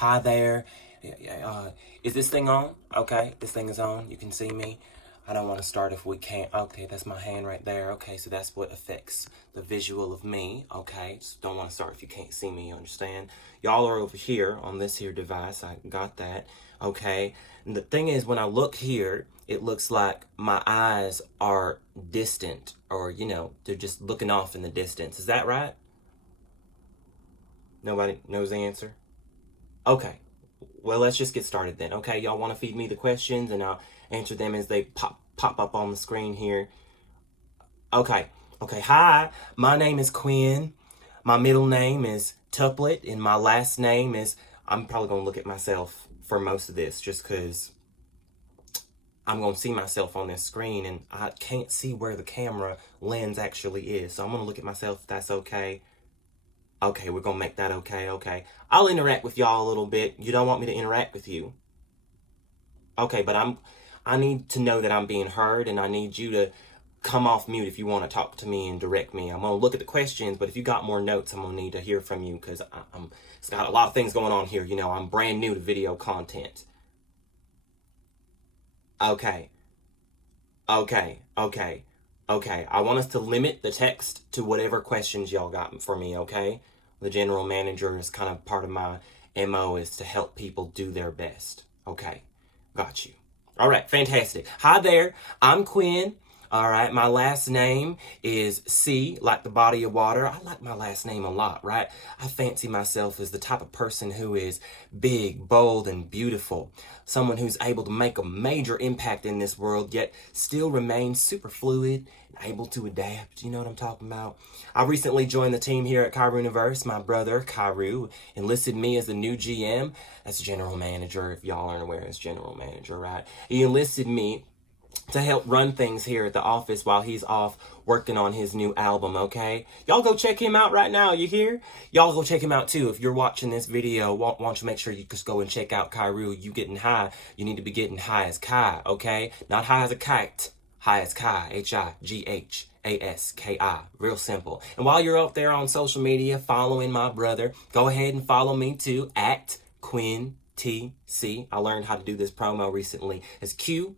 Hi there. Is this thing on? Okay, this thing is on. You can see me. I don't want to start if we can't. Okay, that's my hand right there. Okay, so that's what affects the visual of me. Okay, so don't want to start if you can't see me, you understand? Y'all are over here on this here device. I got that. Okay, and the thing is, when I look here, it looks like my eyes are distant, or, they're just looking off in the distance. Is that right? Nobody knows the answer? Okay. Well, let's just get started then. Okay, y'all want to feed me the questions and I'll answer them as they pop up on the screen here. Okay. Okay. Hi, my name is Quinn. My middle name is Tuplet and my last name is, I'm probably going to look at myself for most of this just because I'm going to see myself on this screen and I can't see where the camera lens actually is. So I'm going to look at myself if that's okay. Okay, we're going to make that okay. Okay. I'll interact with y'all a little bit. You don't want me to interact with you. Okay, but I need to know that I'm being heard and I need you to come off mute if you want to talk to me and direct me. I'm going to look at the questions, but if you got more notes, I'm going to need to hear from you because it's got a lot of things going on here. I'm brand new to video content. Okay. Okay. Okay. Okay. I want us to limit the text to whatever questions y'all got for me, okay? The general manager is kind of part of my MO is to help people do their best. Okay. Got you. All right, fantastic. Hi there, I'm Quinn. All right, my last name is C, like the body of water. I like my last name a lot, right? I fancy myself as the type of person who is big, bold, and beautiful. Someone who's able to make a major impact in this world, yet still remain super fluid and able to adapt. You know what I'm talking about? I recently joined the team here at Kyruniverse. My brother, Kyru, enlisted me as the new GM. That's general manager, if y'all aren't aware, it's general manager, right? He enlisted me to help run things here at the office while he's off working on his new album, okay? Y'all go check him out right now, you hear? Y'all go check him out too. If you're watching this video, why don't you make sure you just go and check out Kyru. You getting high, you need to be getting high as Kai, okay? Not high as a kite, high as Kai, Highgaski. Real simple. And while you're out there on social media following my brother, go ahead and follow me too, at Quinn TC. I learned how to do this promo recently. It's QUINN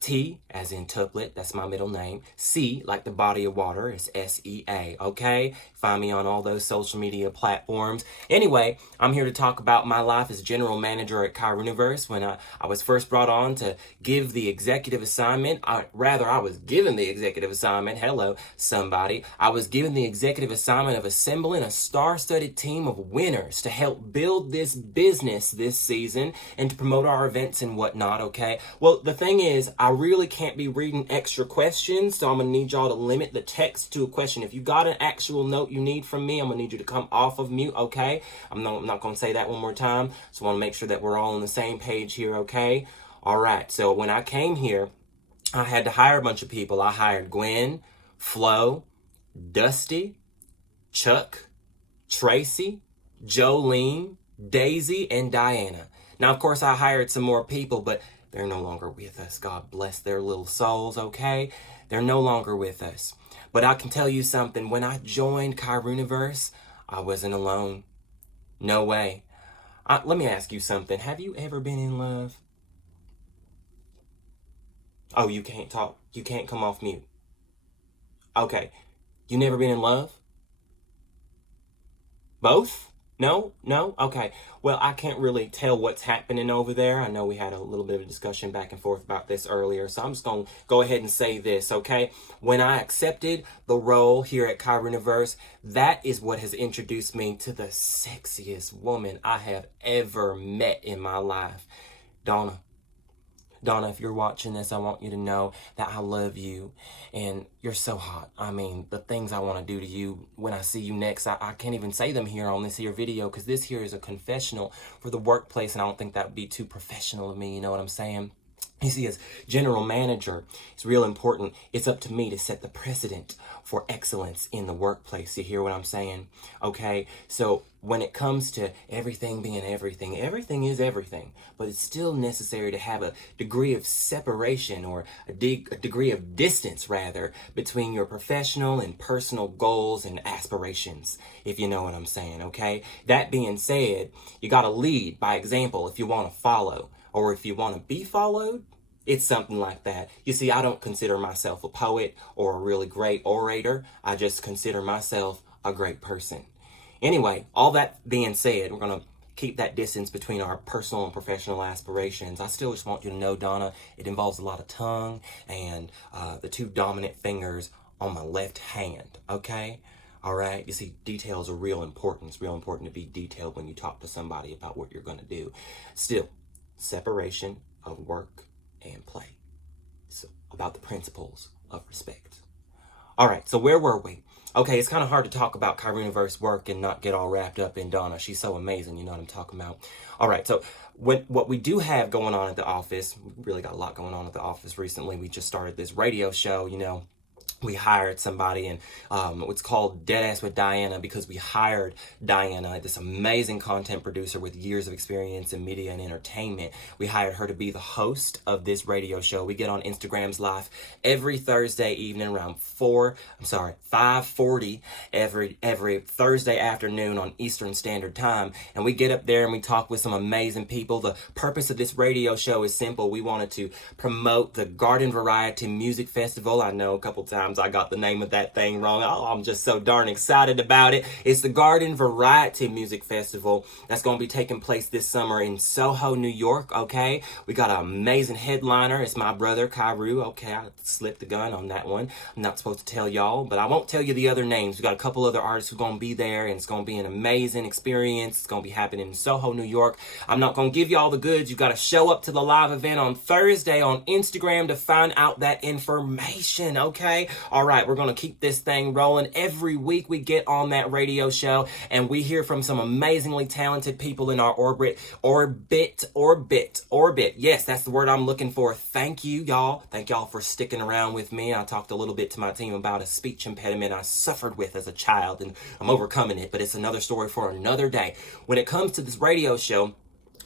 T as in Tuplet, that's my middle name. C like the body of water is SEA, okay? Find me on all those social media platforms. Anyway, I'm here to talk about my life as general manager at Kyruniverse. When I was first brought on to give the executive assignment, I was given the executive assignment, hello, somebody. I was given the executive assignment of assembling a star-studded team of winners to help build this business this season and to promote our events and whatnot, okay? Well, the thing is, I really can't be reading extra questions, so I'm going to need y'all to limit the text to a question. If you got an actual note you need from me, I'm going to need you to come off of mute, okay? I'm not going to say that one more time, so I want to make sure that we're all on the same page here, okay? All right, so when I came here, I had to hire a bunch of people. I hired Gwen, Flo, Dusty, Chuck, Tracy, Jolene, Daisy, and Diana. Now, of course, I hired some more people, but they're no longer with us. God bless their little souls, okay? They're no longer with us. But I can tell you something. When I joined Kyruniverse, I wasn't alone. No way. Let me ask you something. Have you ever been in love? Oh, you can't talk. You can't come off mute. Okay. You never been in love? Both? No? Okay. Well, I can't really tell what's happening over there. I know we had a little bit of a discussion back and forth about this earlier, so I'm just going to go ahead and say this, okay? When I accepted the role here at Kyruniverse, that is what has introduced me to the sexiest woman I have ever met in my life. Donna, if you're watching this, I want you to know that I love you and you're so hot. I mean, the things I want to do to you when I see you next, I can't even say them here on this here video because this here is a confessional for the workplace and I don't think that would be too professional of me, you know what I'm saying? You see, as general manager, it's real important. It's up to me to set the precedent for excellence in the workplace. You hear what I'm saying? Okay, so when it comes to everything being everything, everything is everything, but it's still necessary to have a degree of separation, or a degree of distance, rather, between your professional and personal goals and aspirations, if you know what I'm saying, okay? That being said, you got to lead by example if you want to follow. Or if you want to be followed, it's something like that. You see, I don't consider myself a poet or a really great orator. I just consider myself a great person. Anyway, all that being said, we're going to keep that distance between our personal and professional aspirations. I still just want you to know, Donna, it involves a lot of tongue and the two dominant fingers on my left hand, okay? All right, you see, details are real important. It's real important to be detailed when you talk to somebody about what you're going to do. Still, separation of work and play. So, about the principles of respect. All right, so where were we? Okay, it's kind of hard to talk about Kyruniverse work and not get all wrapped up in Donna. She's so amazing, you know what I'm talking about. All right, so what we do have going on at the office, we really got a lot going on at the office recently. We just started this radio show, you know. We hired somebody, and it's called Deadass with Diana, because we hired Diana, this amazing content producer with years of experience in media and entertainment. We hired her to be the host of this radio show. We get on Instagram's Live every Thursday evening around 5:40 every Thursday afternoon on Eastern Standard Time. And we get up there and we talk with some amazing people. The purpose of this radio show is simple. We wanted to promote the Garden Variety Music Festival. I know a couple times I got the name of that thing wrong. Oh, I'm just so darn excited about it. It's the Garden Variety Music Festival that's going to be taking place this summer in Soho, New York, okay? We got an amazing headliner. It's my brother, Kyru, okay? I slipped the gun on that one. I'm not supposed to tell y'all, but I won't tell you the other names. We got a couple other artists who are going to be there, and it's going to be an amazing experience. It's going to be happening in Soho, New York. I'm not going to give you all the goods. You got to show up to the live event on Thursday on Instagram to find out that information, okay? All right, we're going to keep this thing rolling. Every week we get on that radio show and we hear from some amazingly talented people in our orbit. Yes, that's the word I'm looking for. Thank you, y'all. Thank y'all for sticking around with me. I talked a little bit to my team about a speech impediment I suffered with as a child, and I'm overcoming it, but it's another story for another day. When it comes to this radio show,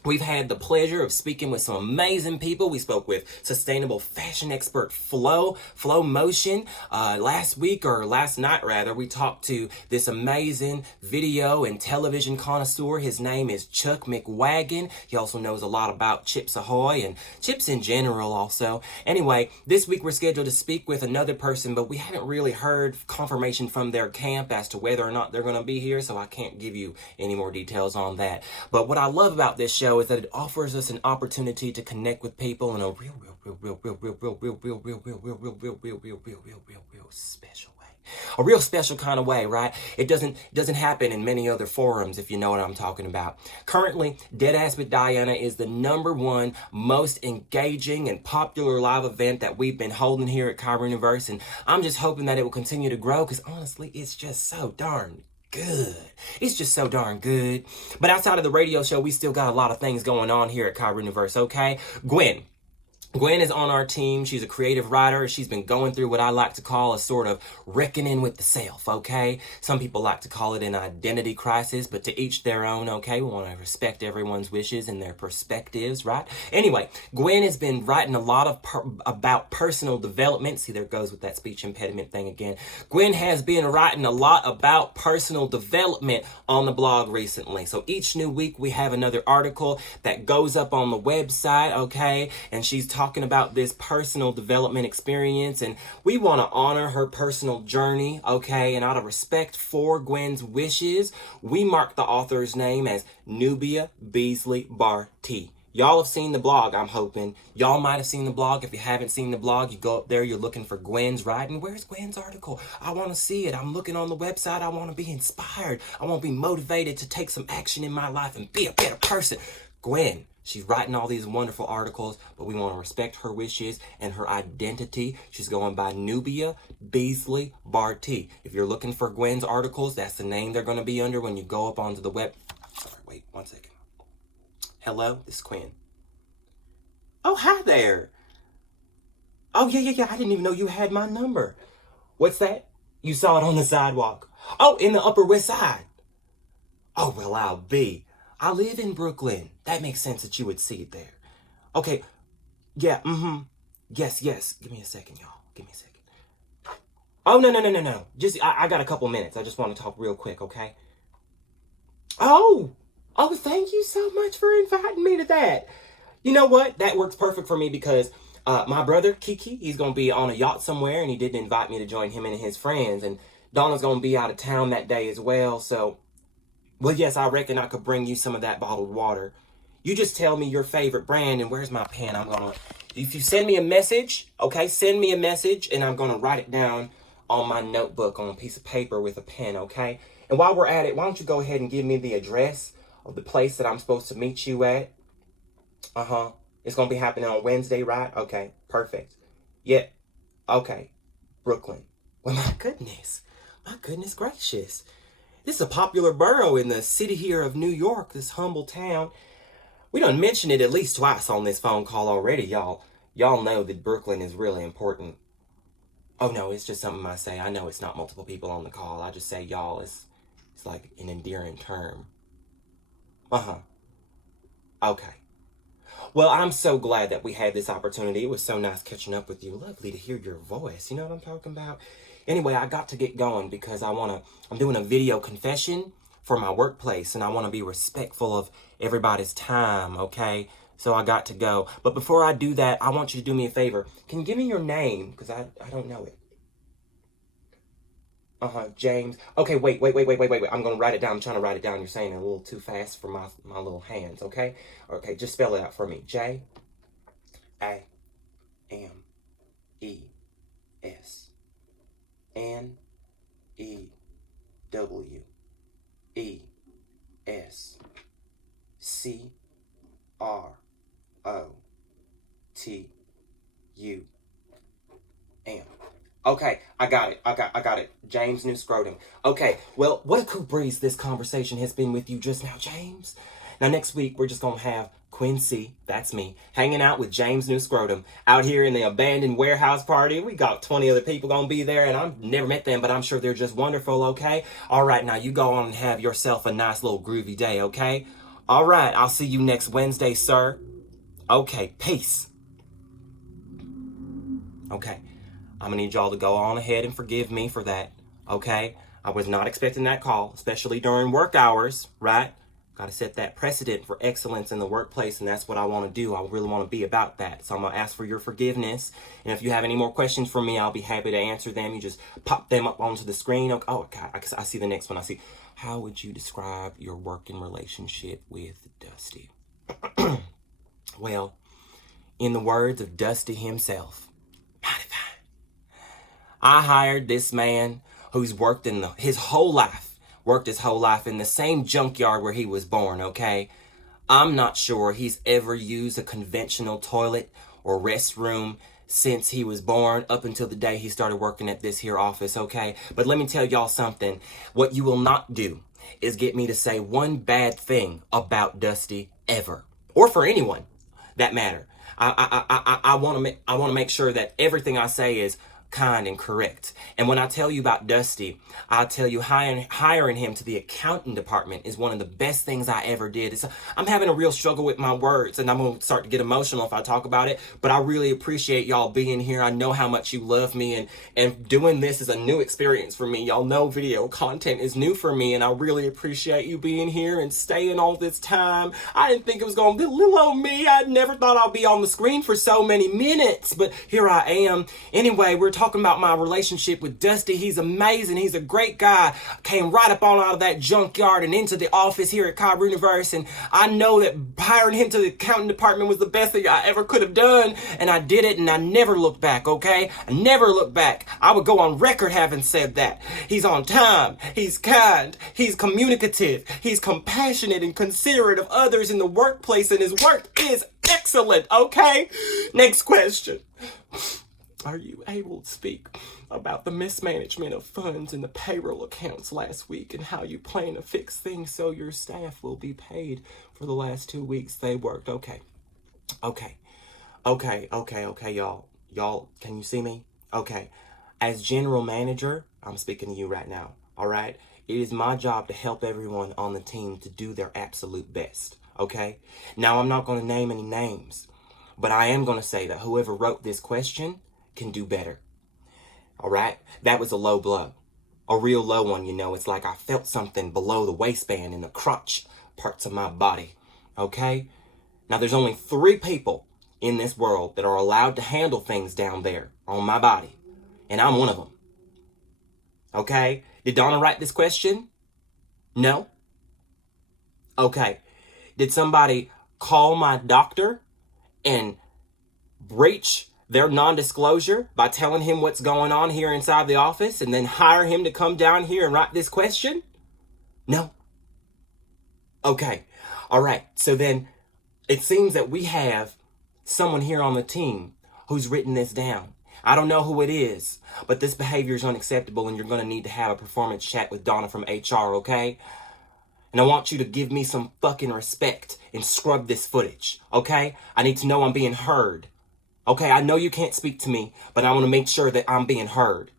we've had the pleasure of speaking with some amazing people. We spoke with sustainable fashion expert Flow Motion. Last night, we talked to this amazing video and television connoisseur. His name is Chuck McWagon. He also knows a lot about Chips Ahoy and chips in general also. Anyway, this week we're scheduled to speak with another person, but we haven't really heard confirmation from their camp as to whether or not they're going to be here, so I can't give you any more details on that. But what I love about this show is that it offers us an opportunity to connect with people in a real special way. A real special kind of way, right? It doesn't happen in many other forums, if you know what I'm talking about. Currently, Deadass with Diana is the #1 most engaging and popular live event that we've been holding here at Kyruniverse, and I'm just hoping that it will continue to grow, because honestly, it's just so darn good. It's just so darn good. But outside of the radio show, we still got a lot of things going on here at Kyruniverse, okay? Gwen is on our team. She's a creative writer. She's been going through what I like to call a sort of reckoning with the self, okay? Some people like to call it an identity crisis, but to each their own, okay? We want to respect everyone's wishes and their perspectives, right? Anyway, Gwen has been writing a lot about personal development. See, there goes with that speech impediment thing again. Gwen has been writing a lot about personal development on the blog recently. So each new week we have another article that goes up on the website, okay? And she's talking about this personal development experience, and we want to honor her personal journey, okay? And out of respect for Gwen's wishes, we mark the author's name as Nubia Beasley Barty. Y'all have seen the blog, I'm hoping. Y'all might have seen the blog. If you haven't seen the blog, you go up there, you're looking for Gwen's writing. Where's Gwen's article? I want to see it. I'm looking on the website. I want to be inspired. I want to be motivated to take some action in my life and be a better person. Gwen, she's writing all these wonderful articles, but we want to respect her wishes and her identity. She's going by Nubia Beasley Barty. If you're looking for Gwen's articles, that's the name they're going to be under when you go up onto the web. Sorry, wait 1 second. Hello, this is Quinn. Oh, hi there. Oh, yeah. I didn't even know you had my number. What's that? You saw it on the sidewalk. Oh, in the Upper West Side. Oh, well, I'll be. I live in Brooklyn. That makes sense that you would see it there. Okay. Yeah, Yes. Give me a second, y'all. Give me a second. Oh, no. I got a couple minutes. I just want to talk real quick, okay? Oh, thank you so much for inviting me to that. You know what? That works perfect for me because my brother, Kiki, he's going to be on a yacht somewhere, and he didn't invite me to join him and his friends. And Donna's going to be out of town that day as well. So, well, yes, I reckon I could bring you some of that bottled water. You just tell me your favorite brand, and where's my pen? If you send me a message, okay, send me a message, and I'm going to write it down on my notebook on a piece of paper with a pen, okay? And while we're at it, why don't you go ahead and give me the address of the place that I'm supposed to meet you at? It's going to be happening on Wednesday, right? Okay, perfect. Yeah, okay. Brooklyn. Well, my goodness. My goodness gracious. This is a popular borough in the city here of New York, this humble town. We done mentioned it at least twice on this phone call already, y'all. Y'all know that Brooklyn is really important. Oh, no, it's just something I say. I know it's not multiple people on the call. I just say y'all. It's like an endearing term. Okay. Well, I'm so glad that we had this opportunity. It was so nice catching up with you. Lovely to hear your voice. You know what I'm talking about? Anyway, I got to get going because I'm doing a video confession for my workplace, and I want to be respectful of everybody's time, okay? So I got to go. But before I do that, I want you to do me a favor. Can you give me your name? Because I don't know it. James. Okay, wait. I'm going to write it down. I'm trying to write it down. You're saying it a little too fast for my little hands, okay? Okay, just spell it out for me. Jameson. Okay, I got it. James New Scrotum. Okay, well, what a cool breeze this conversation has been with you just now, James. Now, next week, we're just going to have Quincy, that's me, hanging out with James New Scrotum out here in the abandoned warehouse party. We got 20 other people going to be there, and I've never met them, but I'm sure they're just wonderful, okay? All right, now you go on and have yourself a nice little groovy day, okay? All right, I'll see you next Wednesday, sir. Okay, peace. Okay. I'm going to need y'all to go on ahead and forgive me for that, okay? I was not expecting that call, especially during work hours, right? Got to set that precedent for excellence in the workplace, and that's what I want to do. I really want to be about that. So I'm going to ask for your forgiveness. And if you have any more questions for me, I'll be happy to answer them. You just pop them up onto the screen. Okay. Oh, God, I see the next one. I see. How would you describe your working relationship with Dusty? Well, in the words of Dusty himself, mighty fine. I hired this man who's worked his whole life in the same junkyard where he was born, okay? I'm not sure he's ever used a conventional toilet or restroom since he was born up until the day he started working at this here office, okay? But let me tell y'all something. What you will not do is get me to say one bad thing about Dusty ever, or for anyone that matter. I want to make sure that everything I say is kind and correct. And when I tell you about Dusty, I'll tell you hiring him to the accounting department is one of the best things I ever did. I'm having a real struggle with my words, and I'm going to start to get emotional if I talk about it, but I really appreciate y'all being here. I know how much you love me, and doing this is a new experience for me. Y'all know video content is new for me, and I really appreciate you being here and staying all this time. I didn't think it was going to be little old me. I never thought I'd be on the screen for so many minutes, but here I am. Anyway, we're talking about my relationship with Dusty. He's amazing. He's a great guy. Came right up on out of that junkyard and into the office here at Cobb Universe, and I know that hiring him to the accounting department was the best thing I ever could have done, and I did it, and I never looked back, okay? I never looked back. I would go on record having said that. He's on time. He's kind. He's communicative. He's compassionate and considerate of others in the workplace, and his work is excellent, okay? Next question. Are you able to speak about the mismanagement of funds in the payroll accounts last week and how you plan to fix things so your staff will be paid for the last 2 weeks they worked? Okay, y'all. Y'all, can you see me? Okay. As general manager, I'm speaking to you right now. All right. It is my job to help everyone on the team to do their absolute best. Okay. Now, I'm not going to name any names, but I am going to say that whoever wrote this question can do better. All right. That was a low blow. A real low one, you know. It's like I felt something below the waistband in the crotch parts of my body. Okay. Now, there's only 3 people in this world that are allowed to handle things down there on my body, and I'm one of them. Okay? Did Donna write this question? No? Okay. Did somebody call my doctor and breach their non-disclosure by telling him what's going on here inside the office and then hire him to come down here and write this question? No? Okay. All right. So then it seems that we have someone here on the team who's written this down. I don't know who it is, but this behavior is unacceptable and you're going to need to have a performance chat with Donna from HR, okay? And I want you to give me some fucking respect and scrub this footage, okay? I need to know I'm being heard. Okay, I know you can't speak to me, but I want to make sure that I'm being heard.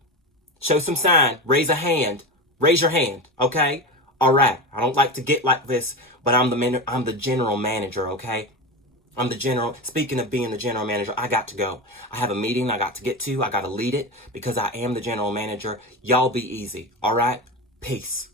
Show some sign, raise a hand, raise your hand, okay? All right, I don't like to get like this, but I'm the general manager, okay? Speaking of being the general manager, I got to go. I have a meeting I got to get to. I got to lead it because I am the general manager. Y'all be easy, all right? Peace.